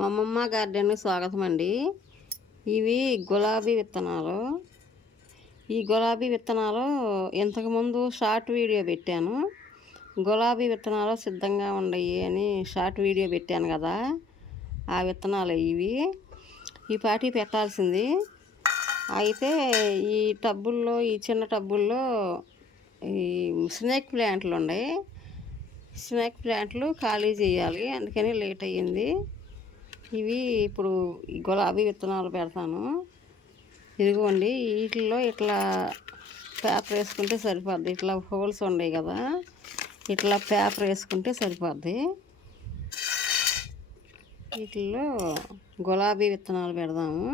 మా అమ్మమ్మ గార్డెన్కి స్వాగతం అండి. ఇవి గులాబీ విత్తనాలు. ఈ గులాబీ విత్తనాలు ఇంతకుముందు షార్ట్ వీడియో పెట్టాను. గులాబీ విత్తనాలు సిద్ధంగా ఉన్నాయి అని షార్ట్ వీడియో పెట్టాను కదా, ఆ విత్తనాలు ఇవి. ఈ పాటి పెట్టాల్సింది. అయితే ఈ టబ్బుల్లో, ఈ చిన్న టబ్బుల్లో ఈ స్నేక్ ప్లాంట్లు ఉన్నాయి. స్నేక్ ప్లాంట్లు ఖాళీ చేయాలి, అందుకని లేట్ అయ్యింది. ఇవి ఇప్పుడు గులాబీ విత్తనాలు పెడతాను. ఇదిగోండి, వీటిల్లో ఇట్లా పేపర్ వేసుకుంటే సరిపోద్ది. ఇట్లా హోల్స్ ఉన్నాయి కదా, ఇట్లా పేపర్ వేసుకుంటే సరిపోద్ది. వీటిల్లో గులాబీ విత్తనాలు పెడదాము.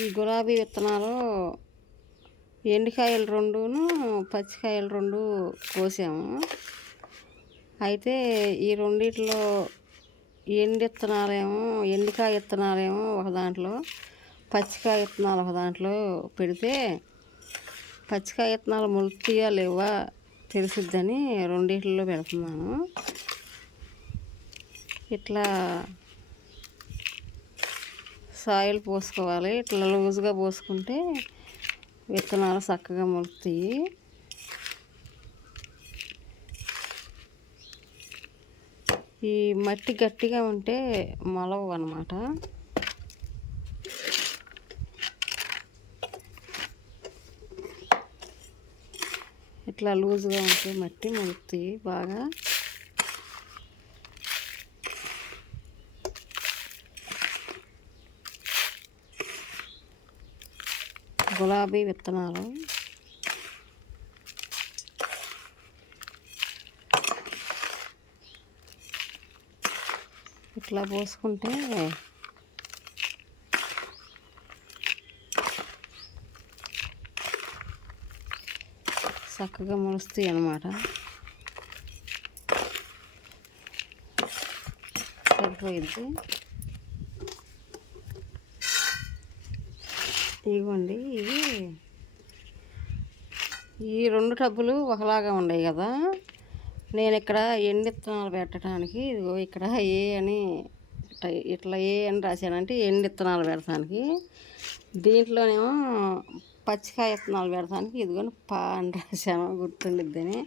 ఈ గులాబీ విత్తనాలు ఎండికాయలు రెండును, పచ్చికాయలు రెండు కోసాము. అయితే ఈ రెండిట్లో ఎండికాయ విత్తనాలేమో ఒక దాంట్లో, పచ్చికాయ విత్తనాలు ఒక దాంట్లో పెడితే పచ్చికాయ విత్తనాలు మొలుస్తాయా లేవా తెలిసిద్దని రెండిట్లో పెడుతున్నాను. ఇట్లా సాయిల్ పోసుకోవాలి. ఇట్లా లూజుగా పోసుకుంటే విత్తనాలు చక్కగా మొలుస్తాయి. ఈ మట్టి గట్టిగా ఉంటే మొలవు అన్నమాట. ఇట్లా లూజుగా ఉంటే మట్టి మొలుస్తాయి బాగా. గులాబీ విత్తనాలు ఇట్లా పోసుకుంటే చక్కగా మొలుస్తాయి అన్నమాట. సరిపోయింది. ఇవ్వండి, ఇవి ఈ రెండు టబ్బులు ఒకలాగా ఉన్నాయి కదా. నేను ఇక్కడ ఎండు విత్తనాలు పెట్టడానికి ఇదిగో ఇక్కడ ఏ అని ఇట్లా ఏ అని రాశానంటే ఎండు విత్తనాలు పెడతానికి. దీంట్లోనేమో పచ్చికాయ విత్తనాలు పెడతానికి ఇదిగోని పా అని రాశాను, గుర్తుండిద్దని.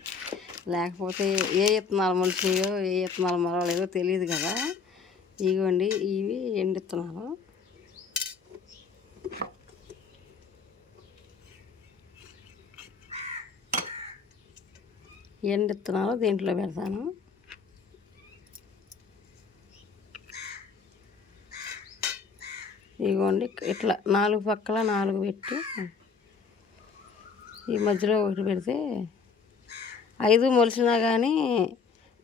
లేకపోతే ఏ విత్తనాలు మొలిచాయో ఏ విత్తనాలు మొలవలేదో తెలియదు కదా. ఇదిగోండి, ఇవి ఎండు విత్తనాలు. ఎండు విత్తనాలు దీంట్లో పెడతాను. ఇదిగోండి, ఇట్లా 4 పక్కల 4 పెట్టి ఈ మధ్యలో ఒకటి పెడితే 5 మొలిచినా కానీ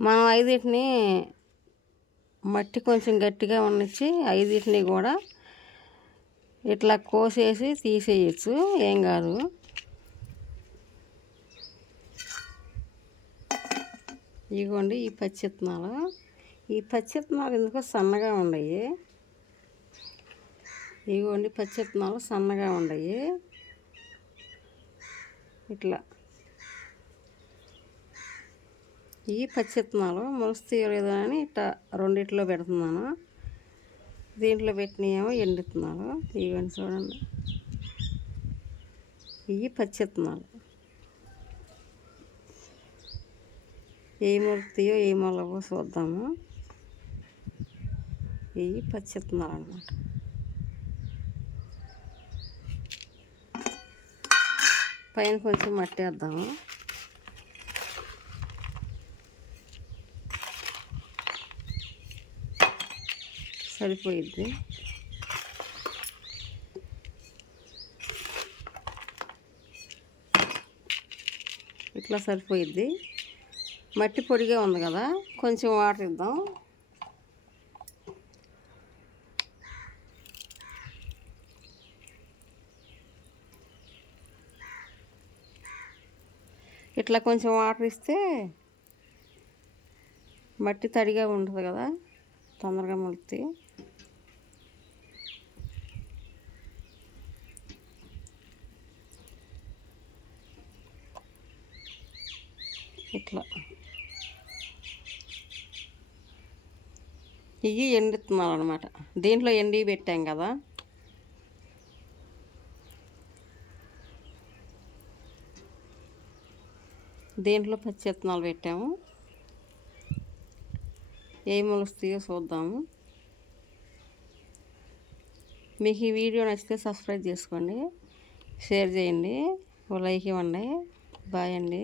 మనం 5టిని మట్టి కొంచెం గట్టిగా ఉన్నచ్చి 5టిని కూడా ఇట్లా కోసేసి తీసేయచ్చు, ఏం కాదు. ఇదిగోండి, ఈ పచ్చి విత్తనాలు ఎందుకో సన్నగా ఉన్నాయి. ఇదిగోండి, పచ్చి విత్తనాలు సన్నగా ఉన్నాయి. ఇట్లా ఈ పచ్చి విత్తనాలు మొలుస్తాయో లేదో అని ఇట్లా రెండిట్లో పెడుతున్నాను. దీంట్లో పెట్టినయేమో ఎండు విత్తనాలు. ఇవన్నీ చూడండి, ఇవి పచ్చి విత్తనాలు. ఏ మొలుస్తాయో ఏ మొలవో చూద్దాము. ఇవి పచ్చి విత్తనాలు అన్నమాట. పైన కొంచెం మట్టి వేద్దాము. సరిపోయిద్ది. ఇట్లా సరిపోయిద్ది. మట్టి పొడిగా ఉంది కదా, కొంచెం వాటర్ ఇద్దాం. ఇట్లా కొంచెం వాటర్ ఇస్తే మట్టి తడిగా ఉంటుంది కదా, తొందరగా మొలుస్తాయి. ఇట్లా ఇవి ఎండు విత్తనాలు అనమాట. దీంట్లో ఎండి పెట్టాం కదా, దీంట్లో పచ్చి విత్తనాలు పెట్టాము. ఏ మొలుస్తాయో చూద్దాము. మీకు ఈ వీడియో నచ్చితే సబ్స్క్రైబ్ చేసుకోండి, షేర్ చేయండి, ఓ లైక్ ఇవ్వండి. బాయ్ అండి.